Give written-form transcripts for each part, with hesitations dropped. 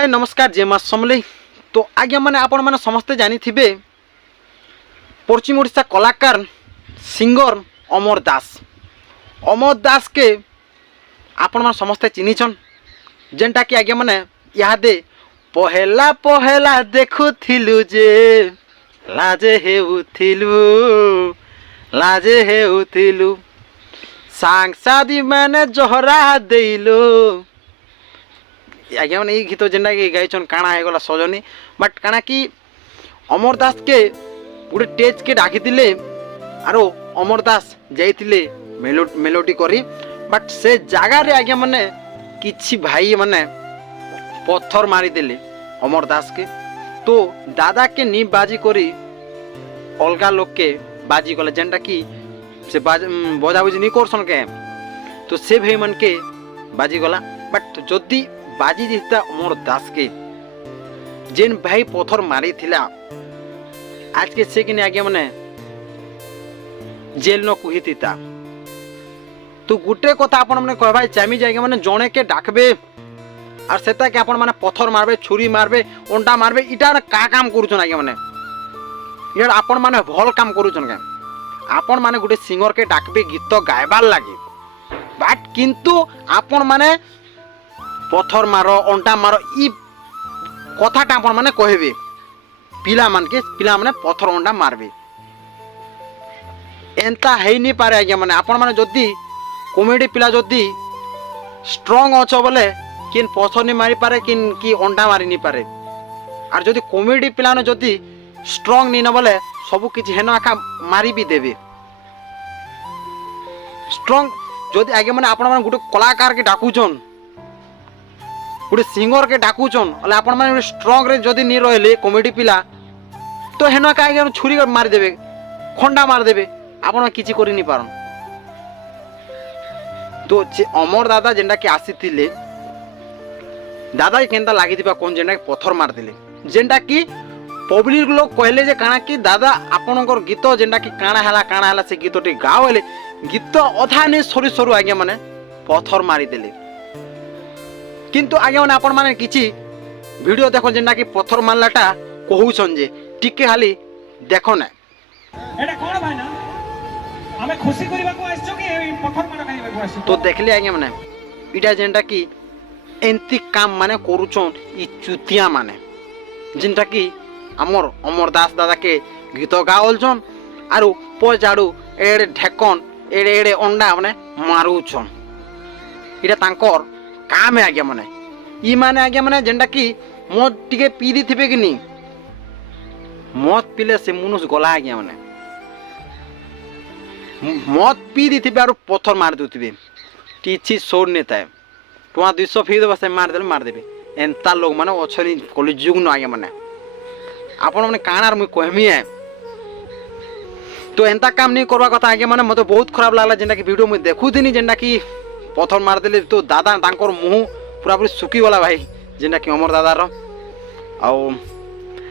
हाय नमस्कार जय माँ समलेई। तो आज्ञा मैंने आपण मैंने समस्ते जानी थे पश्चिम ओडिशा कलाकार सिंगर अमर दास के आपण मैंने समस्ते चिन्हिछन जेनटा कि आज्ञा मैंने इहादे पहला पहला देखुथिलु जे लाजे हेउथिलु सांगसादी मैंने जोहरा देइलो। आज्ञा मैंने ये गीत जेनटा कि गाइछन काଣା हेगला सजनी बट काଣା कि अमर दास के गोटे टेज के डाकी आरो अमर दास जाइतिले मेलोडी करी बट से जगह रे आज्ञा मैंने किछि भाई मैंने पत्थर मारी देले अमर दास के। तो दादा के नी बाजी करी अलगा लोग के बाजी गले जेनटा कि से बजाबुजी नहीं करसन के तो से भाई मन के बाजी गला बट जदि बाजी जीता अमर दास के जेन भाई पत्थर मारी थिला आज के से कि आगे मैंने जेल न कुहिता। तो गोटे कथा आपण मैंने कहबा चाहमी जाए मैंने जड़े के डाकबे और सेता के आपण मैंने पत्थर मारबे छुरी मारबे अंडा मारबे इटा का काम करूछन आगे मैंने यार आपण मैंने भल काम करूछन के आपण मैंने गोटे सिंगर के डाकबे गीत गायबार लगे बट किंतु आपण मैंने पत्थर मारो अंटा मारो ई कथाटा आपण मैंने कहबे पिला माने पत्थर अंडा मारबे एंता है नहीं पारे आज्ञा मैंने आपण मैंने जदि कॉमेडी पिला जदि स्ट्रांग अछ बोले किन पत्थर नहीं मारी पारे किन की अंडा मारी नहीं पारे और जदि कॉमेडी पिला ने जदि स्ट्रांग नहीं न बोले सब किछि हेन आका मारी भी देबे स्ट्रांग जदि आज्ञा मैंने आपण मैंने गोटे कलाकार के डाकुचन गोटे सिंगर के डाकुचन अले आपण मैंने स्ट्रांग रे जदि नहीं रहले कॉमेडी पिला तो हेन का आज्ञा छुरी मारी देबे खंडा मार देबे आपण किछि करि नहीं पारन। तो अमर दादा जेनटा कि आसीथिले दादा केनता लागिथिबा कोन जेनटा कि पत्थर मार दिले जेनटा कि पब्लिक लोग कहले जे काना कि दादा आपनकर गीत जेनटा कि काना हला से गीतटी गावेले गीत अधा ने सरू आज्ञा माने पत्थर मारी देले किंतु आज्ञा माने आपण माने किछि वीडियो देखो जेनटा कि पत्थर मारलाटा कहूछन जे टिके खाली देखो ना एटा कोन भाई ना हमें खुशी करबा को आछो कि पत्थर मार खाइबा को आछो तो देखले आज्ञा माने इटा जेनटा कि एंती काम माने करूछन ई चुतिया माने जेनटा कि अमर दास दादा के गीत गावलछन आरु पजाड़ू एड़े ढेकन एड़े एड़े अंडा माने मारुछन इटा तांकर काम है आज्ञा माने ई माने आज्ञा माने जेनटा कि मद टिके पी दी थिबे कि नी मद पीले से मनुष्य गला आज्ञा माने मद पी दी थिबे आरु पत्थर मार दुथिबे किछि सोर ने थाए टुआ 200 फी देबे से मार देबे एंता लोग माने अछनी कलिजुग न आज्ञा माने आपण माने कानार मुई कहमी है। तो एंता काम नहीं करवा कथा आगे माने मते बहुत खराब लागला जेंटा कि वीडियो में देखु दिनी जेंटा कि पत्थर मार देले तो दादा तांकर मुंह पूरा पूरी सुकी वाला भाई जेंटा कि अमर दादा रो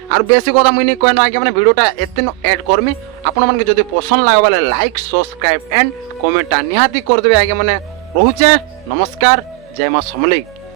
आर बेसी कथा मुई नहीं कहनो आगे माने वीडियोटा एते न ऐड करमी आपण मन के जदी पसंद लागे वाले लाइक सब्सक्राइब एंड कमेंट निहाती कर देबे आगे माने रहूचे नमस्कार जय मां समलेई।